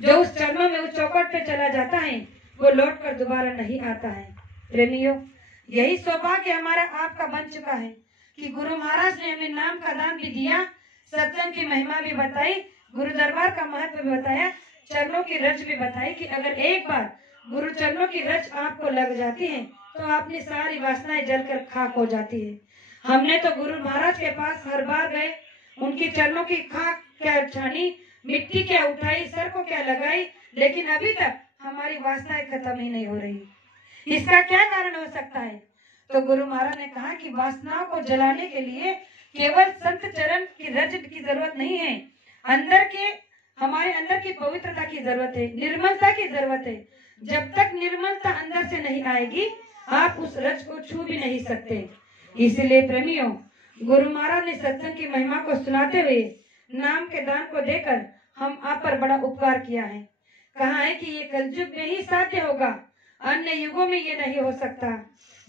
जो उस चरणों में उस चौखट पे चला जाता है वो लौट कर दोबारा नहीं आता है। प्रेमियों, यही सौभाग्य हमारा आपका बन चुका है कि गुरु महाराज ने हमें नाम का दान भी दिया, सत्संग की महिमा भी बताई, गुरु दरबार का महत्व भी बताया, चरणों की रच भी बताई कि अगर एक बार गुरु चरणों की रच आपको लग जाती है तो आपकी सारी वासनाएं जलकर खाक हो जाती है। हमने तो गुरु महाराज के पास हर बार गए, उनकी चरणों की खाक क्या छानी, मिट्टी क्या उठाई, सर को क्या लगाई, लेकिन अभी तक हमारी वासनाएं खत्म ही नहीं हो रही। इसका क्या कारण हो सकता है? तो गुरु महाराज ने कहा कि वासनाओं को जलाने के लिए केवल संत चरण की रज की जरूरत नहीं है, हमारे अंदर की पवित्रता की जरूरत है, निर्मलता की जरूरत है। जब तक निर्मलता अंदर से नहीं आएगी आप उस रज को छू भी नहीं सकते। इसलिए प्रेमियों, गुरु महाराज ने सत्संग की महिमा को सुनाते हुए नाम के दान को देकर हम आप पर बड़ा उपकार किया है। कहा है कि ये कलयुग में ही साध्य होगा, अन्य युगों में ये नहीं हो सकता।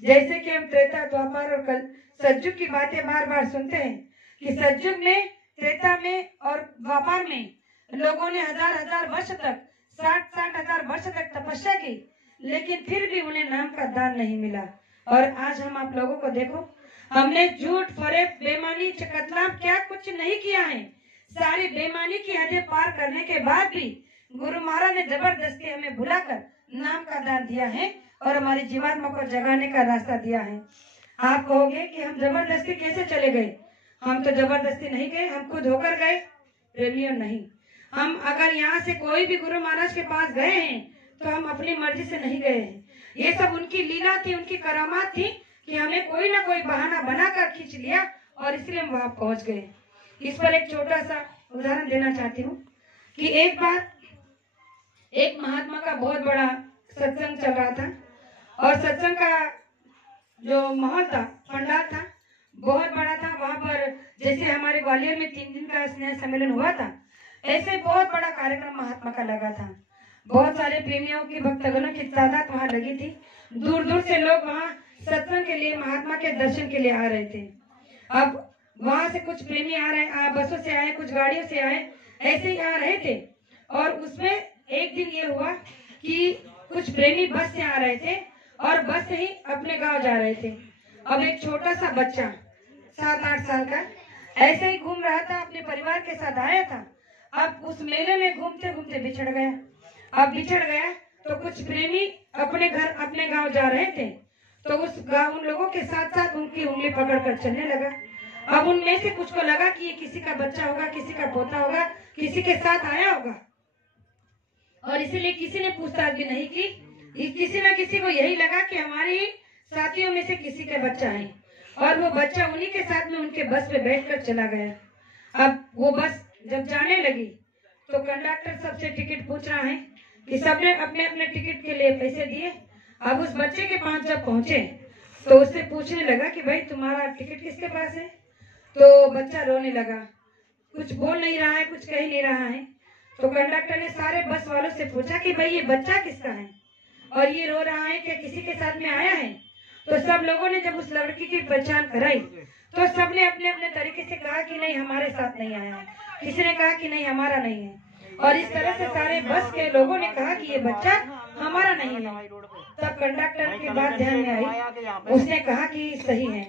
जैसे कि हम त्रेता, द्वापर और सतयुग की बातें बार बार सुनते हैं कि सतयुग में, त्रेता में और द्वापर में लोगों ने हजार वर्ष तक, 60 हजार वर्ष तक तपस्या की, लेकिन फिर भी उन्हें नाम का दान नहीं मिला। और आज हम आप लोगों को देखो, हमने झूठ, फरेब, बेईमानी, चकतलाम क्या कुछ नहीं किया है। सारी बेईमानी की हदें पार करने के बाद भी गुरु महाराज ने जबरदस्ती हमें भुलाकर नाम का दान दिया है और हमारी जीवात्मा को जगाने का रास्ता दिया है। आप कहोगे कि हम जबरदस्ती कैसे चले गए? हम तो जबरदस्ती नहीं गए, हम खुद होकर गए। प्रेमियों, नहीं। हम अगर यहाँ से कोई भी गुरु महाराज के पास गए हैं तो हम अपनी मर्जी से नहीं गए हैं। ये सब उनकी लीला थी, उनकी करामात थी कि हमें कोई ना कोई बहाना बनाकर खींच लिया और इसलिए हम वहां पहुंच गए। इस पर एक छोटा सा उदाहरण देना चाहती हूँ कि एक बार एक महात्मा का बहुत बड़ा सत्संग चल रहा था और सत्संग का जो माहौल था, पंडाल था, बहुत बड़ा था। वहां पर जैसे हमारे ग्वालियर में 3 दिन का स्नेह सम्मेलन हुआ था, ऐसे बहुत बड़ा कार्यक्रम महात्मा का लगा था। बहुत सारे प्रेमियों की, भक्तगणों की तादाद वहां लगी थी। दूर दूर से लोग वहां सत्संग के लिए, महात्मा के दर्शन के लिए आ रहे थे। अब वहां से कुछ प्रेमी आ रहे, बसों से आए, कुछ गाड़ियों से आए, ऐसे ही आ रहे थे। और उसमें एक दिन ये हुआ कि कुछ प्रेमी बस से आ रहे थे और बस से ही अपने गांव जा रहे थे। अब एक छोटा सा बच्चा 7-8 साल का ऐसे ही घूम रहा था, अपने परिवार के साथ आया था। अब उस मेले में घूमते घूमते बिछड़ गया। अब बिछड़ गया तो कुछ प्रेमी अपने घर, अपने गांव जा रहे थे, तो उस गांव उन लोगों के साथ साथ उनकी उंगली पकड़कर चलने लगा। अब उनमें से कुछ को लगा कि ये किसी का बच्चा होगा, किसी का पोता होगा, किसी के साथ आया होगा, और इसीलिए किसी ने पूछताछ भी नहीं की। किसी न किसी को यही लगा कि हमारे साथियों में से किसी का बच्चा है, और वो बच्चा उन्हीं के साथ में उनके बस पे बैठकर चला गया। अब वो बस जब जाने लगी तो कंडक्टर सबसे टिकट पूछ रहा है कि सबने अपने अपने टिकट के लिए पैसे दिए। अब उस बच्चे के पास जब पहुंचे तो उससे पूछने लगा कि भाई तुम्हारा टिकट किसके पास है? तो बच्चा रोने लगा, कुछ बोल नहीं रहा है, कुछ कह नहीं रहा है। तो कंडक्टर ने सारे बस वालों से पूछा कि भाई ये बच्चा किसका है और ये रो रहा है, क्या किसी के साथ में आया है? तो सब लोगों ने जब उस लड़की की पहचान कराई तो सबने अपने अपने तरीके से कहा कि नहीं हमारे साथ नहीं आया है, किसी ने कहा कि नहीं हमारा नहीं है, और इस तरह से सारे बस के लोगों ने कहा कि ये बच्चा हमारा नहीं है। तब कंडक्टर की बात ध्यान में आई, उसने कहा कि सही है,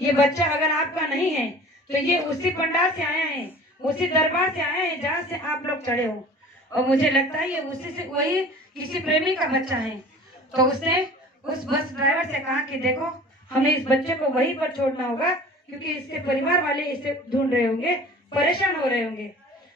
ये बच्चा अगर आपका नहीं है तो ये उसी पंडाल से आया है, उसी दरबार से आया है जहाँ से आप लोग चढ़े हो, और मुझे लगता है ये उसी से, वही किसी प्रेमी का बच्चा है। तो उसने उस बस ड्राइवर से कहा कि देखो हमें इस बच्चे को वहीं पर छोड़ना होगा, क्योंकि इसके परिवार वाले इसे ढूंढ रहे होंगे, परेशान हो रहे होंगे।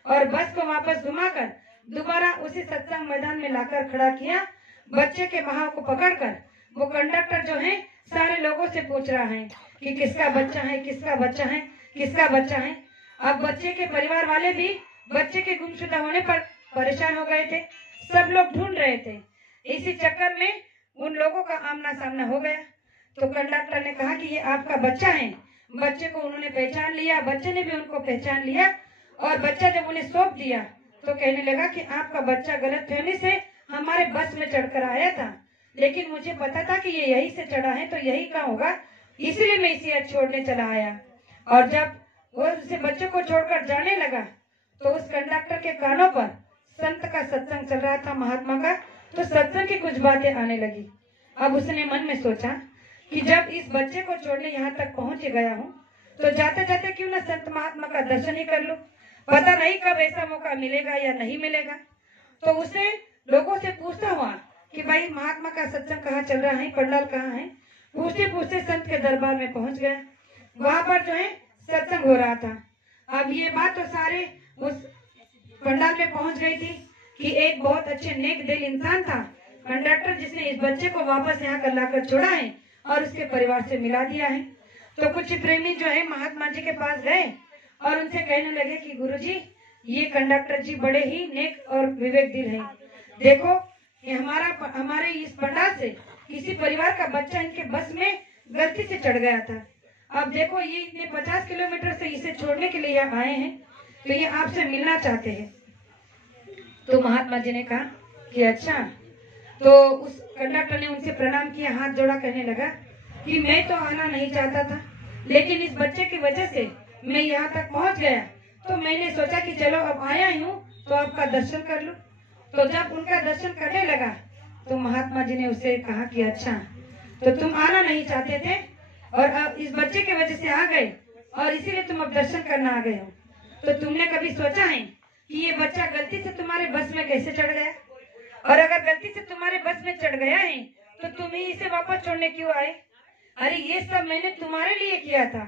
और बस को वापस घुमाकर दोबारा उसी सत्संग मैदान में लाकर खड़ा किया। बच्चे के महाव को पकड़कर वो कंडक्टर जो है सारे लोगों से पूछ रहा है कि किसका बच्चा है, किसका बच्चा है, किसका बच्चा है। अब बच्चे के परिवार वाले भी बच्चे के गुमशुदा होने पर परेशान हो गए थे, सब लोग ढूंढ रहे थे। इसी चक्कर में उन लोगों का आमना सामना हो गया। तो कंडक्टर ने कहा कि ये आपका बच्चा है। बच्चे को उन्होंने पहचान लिया, बच्चे ने भी उनको पहचान लिया, और बच्चा जब उन्हें सौंप दिया तो कहने लगा कि आपका बच्चा गलतफहमी से हमारे बस में चढ़कर आया था, लेकिन मुझे पता था कि ये यहीं से चढ़ा है तो यही का होगा, इसलिए मैं इसे आज छोड़ने चला आया। और जब वो उसे बच्चे को छोड़कर जाने लगा तो उस कंडक्टर के कानों पर संत का सत्संग चल रहा था, महात्मा का, तो सत्संग की कुछ बातें आने लगी। अब उसने मन में सोचा कि जब इस बच्चे को छोड़ने यहाँ तक पहुंच गया हूँ, तो जाते जाते क्यों ना संत महात्मा का दर्शन ही कर लूं। पता नहीं कब ऐसा मौका मिलेगा या नहीं मिलेगा। तो उसे लोगों से पूछता हुआ कि भाई महात्मा का सत्संग कहाँ चल रहा है, पंडाल कहाँ है। पूछते पूछते संत के दरबार में पहुंच गया। वहां पर जो है सत्संग हो रहा था। अब ये बात तो सारे उस पंडाल में पहुंच गई थी कि एक बहुत अच्छे नेक दिल इंसान था कंडक्टर, जिसने इस बच्चे को वापस यहाँ कर लाकर छोड़ा है और उसके परिवार से मिला दिया है। तो कुछ प्रेमी जो है महात्मा जी के पास गए और उनसे कहने लगे कि गुरुजी, ये कंडक्टर जी बड़े ही नेक और विवेक दिल हैं। देखो ये हमारे इस पंडाल से किसी परिवार का बच्चा इनके बस में गलती से चढ़ गया था। अब देखो ये इतने 50 किलोमीटर से इसे छोड़ने के लिए आए हैं, तो ये आपसे मिलना चाहते हैं। तो महात्मा जी ने कहा कि अच्छा। तो उस कंडक्टर ने उनसे प्रणाम किया, हाथ जोड़ा, कहने लगा कि मैं तो आना नहीं चाहता था, लेकिन इस बच्चे की वजह से मैं यहाँ तक पहुँच गया, तो मैंने सोचा कि चलो अब आया हूँ तो आपका दर्शन कर लूं। तो जब उनका दर्शन करने लगा तो महात्मा जी ने उससे कहा कि अच्छा, तो तुम आना नहीं चाहते थे और अब इस बच्चे की वजह से आ गए और इसीलिए तुम अब दर्शन करना आ गए हो। तो तुमने कभी सोचा है कि ये बच्चा गलती से तुम्हारे बस में कैसे चढ़ गया? और अगर गलती से तुम्हारे बस में चढ़ गया है तो तुम ही इसे वापस छोड़ने क्यों आए? अरे ये सब मैंने तुम्हारे लिए किया था।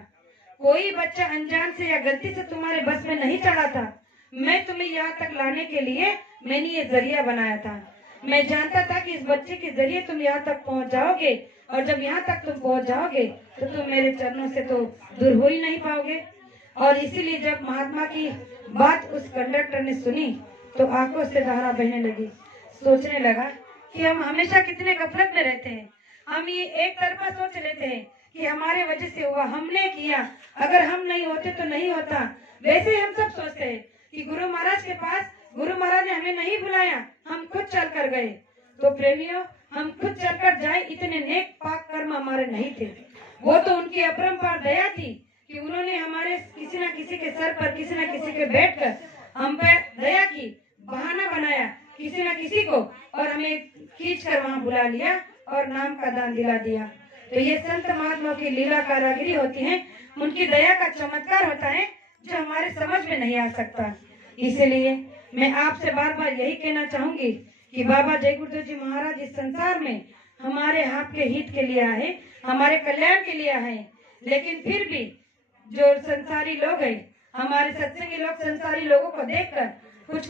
कोई बच्चा अनजान से या गलती से तुम्हारे बस में नहीं चढ़ा था। मैं तुम्हें यहाँ तक लाने के लिए मैंने ये जरिया बनाया था। मैं जानता था कि इस बच्चे के जरिए तुम यहाँ तक पहुँच जाओगे, और जब यहाँ तक तुम पहुँच जाओगे तो तुम मेरे चरणों से तो दूर हो ही नहीं पाओगे। और इसीलिए जब महात्मा की बात उस कंडक्टर ने सुनी तो आंखों से धारा बहने लगी। सोचने लगा कि हम हमेशा कितने गफलत में रहते हैं। हम ये एक तरफा सोच लेते हैं कि हमारे वजह से हुआ, हमने किया, अगर हम नहीं होते तो नहीं होता। वैसे ही हम सब सोचते हैं कि गुरु महाराज के पास गुरु महाराज ने हमें नहीं बुलाया, हम खुद चल कर गए। तो प्रेमियों, हम खुद चलकर जाए, इतने नेक पाक कर्म हमारे नहीं थे। वो तो उनकी अपरंपार दया थी कि उन्होंने हमारे किसी न किसी के सर पर, किसी न किसी के बैठकर हम पे दया की, बहाना बनाया किसी न किसी को, और हमें खींच कर वहाँ बुला लिया और नाम का दान दिला दिया। तो ये संत महात्मा की लीला कारागिरी होती है, उनकी दया का चमत्कार होता है जो हमारे समझ में नहीं आ सकता। इसलिए मैं आपसे बार बार यही कहना चाहूंगी कि बाबा जय गुरुदेव जी महाराज इस संसार में हमारे आपके हित के लिए आए, हमारे कल्याण के लिए आए। लेकिन फिर भी जो संसारी लोग हैं, हमारे सत्संगी लोग संसारी लोगों को देखकर कुछ